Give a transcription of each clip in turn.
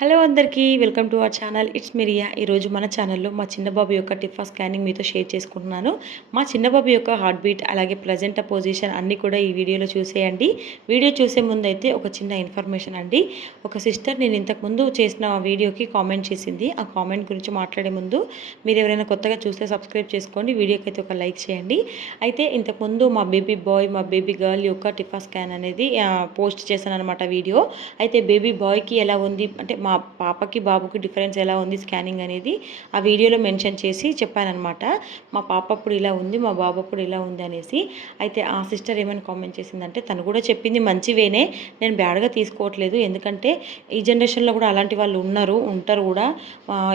Hello అందరికీ welcome to our channel. It's మిరియా ఈరోజు మన ఛానల్లో మా చిన్నబాబు యొక్క టిఫా స్కానింగ్ మీతో షేర్ చేసుకుంటున్నాను. మా చిన్నబాబు యొక్క హార్ట్ బీట్ అలాగే ప్రజెంట్ పొజిషన్ అన్నీ కూడా ఈ వీడియోలో చూసేయండి. వీడియో చూసే ముందు అయితే ఒక చిన్న ఇన్ఫర్మేషన్ అండి. ఒక సిస్టర్ నేను ఇంతకుముందు చేసిన వీడియోకి కామెంట్ చేసింది. ఆ కామెంట్ గురించి మాట్లాడే ముందు మీరు ఎవరైనా కొత్తగా చూస్తే సబ్స్క్రైబ్ చేసుకోండి. వీడియోకి అయితే ఒక లైక్ చేయండి. అయితే ఇంతకుముందు మా బేబీ బాయ్ మా బేబీ గర్ల్ యొక్క టిఫా స్కాన్ అనేది పోస్ట్ చేశాను అనమాట వీడియో. అయితే బేబీ బాయ్కి ఎలా ఉంది? అంటే మా మా పాపకి బాబుకి డిఫరెన్స్ ఎలా ఉంది స్కానింగ్ అనేది ఆ వీడియోలో మెన్షన్ చేసి చెప్పానమాట మా పాప అప్పుడు ఇలా ఉంది మా బాబు అప్పుడు ఇలా ఉంది అనేసి. అయితే ఆ సిస్టర్ ఏమైనా కామెంట్ చేసిందంటే తను కూడా చెప్పింది మంచివేనే నేను బ్యాడ్గా తీసుకోవట్లేదు. ఎందుకంటే ఈ జనరేషన్లో కూడా అలాంటి వాళ్ళు ఉన్నారు ఉంటారు కూడా.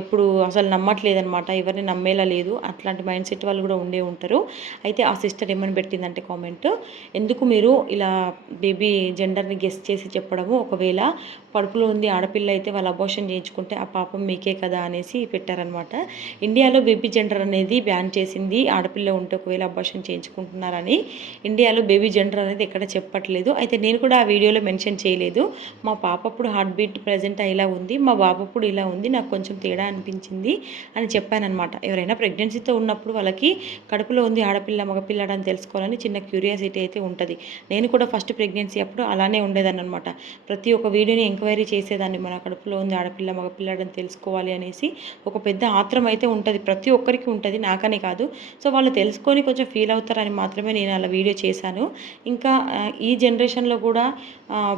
ఇప్పుడు అసలు నమ్మట్లేదు అనమాట ఎవరిని నమ్మేలా లేదు. అట్లాంటి మైండ్ సెట్ వాళ్ళు కూడా ఉండే ఉంటారు. అయితే ఆ సిస్టర్ ఏమని పెట్టిందంటే కామెంట్ ఎందుకు మీరు ఇలా బేబీ జెండర్ని గెస్ట్ చేసి చెప్పడము? ఒకవేళ కడుపులో ఉంది ఆడపిల్ల అయితే వాళ్ళు అబోషన్ చేయించుకుంటే ఆ పాపం మీకే కదా అనేసి పెట్టారనమాట ఇండియాలో బేబీ జెండర్ అనేది బ్యాన్ చేసింది. ఆడపిల్ల ఉంటే ఒకవేళ అబోషన్ చేయించుకుంటున్నారని ఇండియాలో బేబీ జెండర్ అనేది ఎక్కడ చెప్పట్లేదు. అయితే నేను కూడా ఆ వీడియోలో మెన్షన్ చేయలేదు. మా పాప అప్పుడు హార్ట్ బీట్ ప్రజెంట్ ఇలా ఉంది. మా బాబు అప్పుడు ఇలా ఉంది. నాకు కొంచెం తేడా అనిపించింది అని చెప్పానమాట ఎవరైనా ప్రెగ్నెన్సీతో ఉన్నప్పుడు వాళ్ళకి కడుపులో ఉంది ఆడపిల్ల మగపిల్ల అని తెలుసుకోవాలని చిన్న క్యూరియాసిటీ అయితే ఉంటుంది. నేను కూడా ఫస్ట్ ప్రెగ్నెన్సీ అప్పుడు అలానే ఉండేదాన్ని అనమాట ప్రతి ఒక్క వీడియోని ఎంక్వైరీ చేసేదాన్ని మన కడుపులో ఉంది ఆడపిల్ల మగపిల్లాడని తెలుసుకోవాలి అనేసి ఒక పెద్ద ఆత్రం అయితే ఉంటుంది. ప్రతి ఒక్కరికి ఉంటుంది నాకనే కాదు. సో వాళ్ళు తెలుసుకొని కొంచెం ఫీల్ అవుతారని మాత్రమే నేను అలా వీడియో చేశాను. ఇంకా ఈ జనరేషన్లో కూడా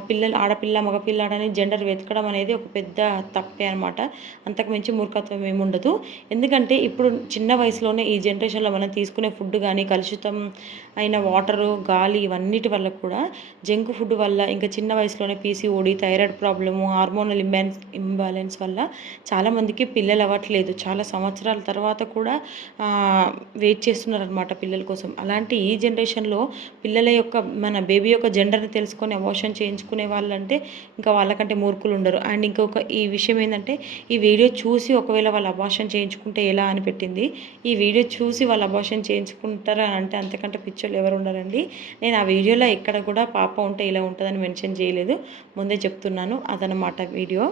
పిల్లలు ఆడపిల్ల మగపిల్లాడని జెండర్ వెతకడం అనేది ఒక పెద్ద తప్పే అనమాట అంతకు మించి మూర్ఖత్వం ఏముండదు ఎందుకంటే ఇప్పుడు చిన్న వయసులోనే ఈ జనరేషన్లో మనం తీసుకునే ఫుడ్ కానీ కలుషితం అయిన వాటరు గాలి ఇవన్నిటి వల్ల కూడా జంక్ ఫుడ్ వల్ల ఇంకా చిన్న వయసులోనే PCOD thyroid problem hormonal imbalance imbalance వల్ల చాలామందికి పిల్లలు అవ్వట్లేదు. చాలా సంవత్సరాల తర్వాత కూడా వెయిట్ చేస్తున్నారు అనమాట పిల్లల కోసం. అలాంటి ఈ జనరేషన్లో పిల్లల యొక్క మన బేబీ యొక్క జెండర్ని తెలుసుకొని అబోషన్ చేయించుకునే వాళ్ళంటే ఇంకా వాళ్ళకంటే మూర్ఖులు ఉండరు. అండ్ ఇంకొక ఈ విషయం ఏంటంటే ఈ వీడియో చూసి ఒకవేళ వాళ్ళు అబార్షన్ చేయించుకుంటే ఎలా అని పెట్టింది? ఈ వీడియో చూసి వాళ్ళు అబార్షన్ చేయించుకుంటారా అంటే అంతకంటే పిచ్చోళ్ళు ఎవరు ఉండరండి. నేను ఆ వీడియోలో ఎక్కడ కూడా పాప ఉంటే ఇలా ఉంటుందని మెన్షన్ చేయలేదు. ముందే చెప్తున్నాను. అదనమాట వీడియో.